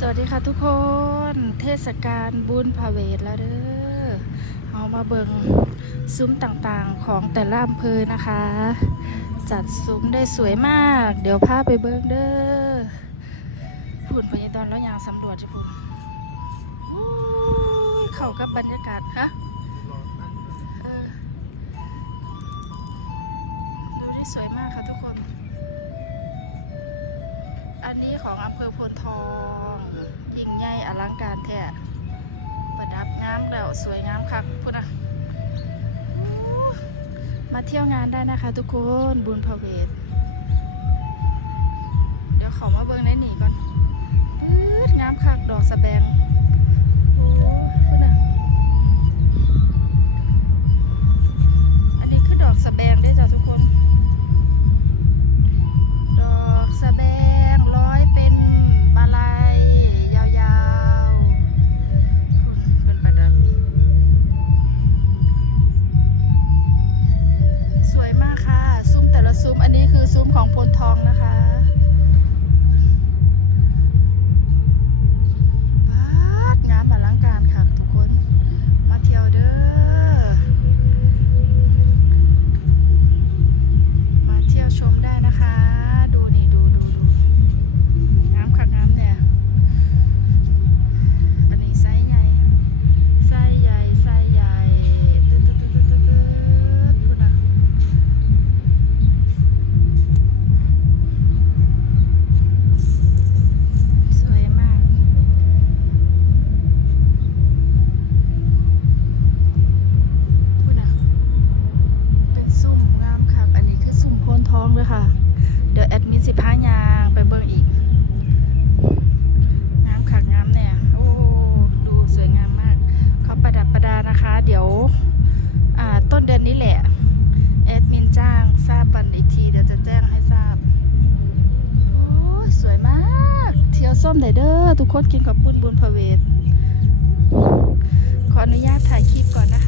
สวัสดีค่ะทุกคน เทศกาลบุญพาเวทแล้วเด้อเอามาเบิงซุ้มต่างๆของแต่ละอำเภอนะคะ จัดซุ้มได้สวยมาก เดี๋ยวพาไปเบิงเด้อผุ่นพยาตอนแล้วยางสำรวจจ้ะพุ่นอู้ยเข้ากับบรรยากาศฮะดูได้สวยมากค่ะทุก ของอำเภอโพนทอง ยิ่งใหญ่อลังการแท้ประดับงามแล้วสวยงามคักพุ่นะมาเที่ยวงานได้นะคะทุกคนบุญพเวทเดี๋ยวขอมาเบิ้งในนี่ก่อนงามคักดอกสะแบง ซูมของพลทองนะคะ ส้มไดเด้อทุกคนกินกับปุ้นบุญพเวทขออนุญาตถ่ายคลิปก่อนนะคะ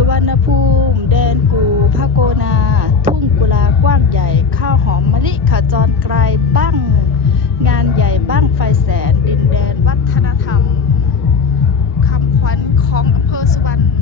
สุวรรณภูมิ แดนกูพระโกนา ทุ่งกุลากว้างใหญ่ ข้าวหอมมะลิขจรไกลบ้าง งานใหญ่บ้างไฟแสน ดินแดนวัฒนธรรม คำขวัญของอำเภอสุวรรณ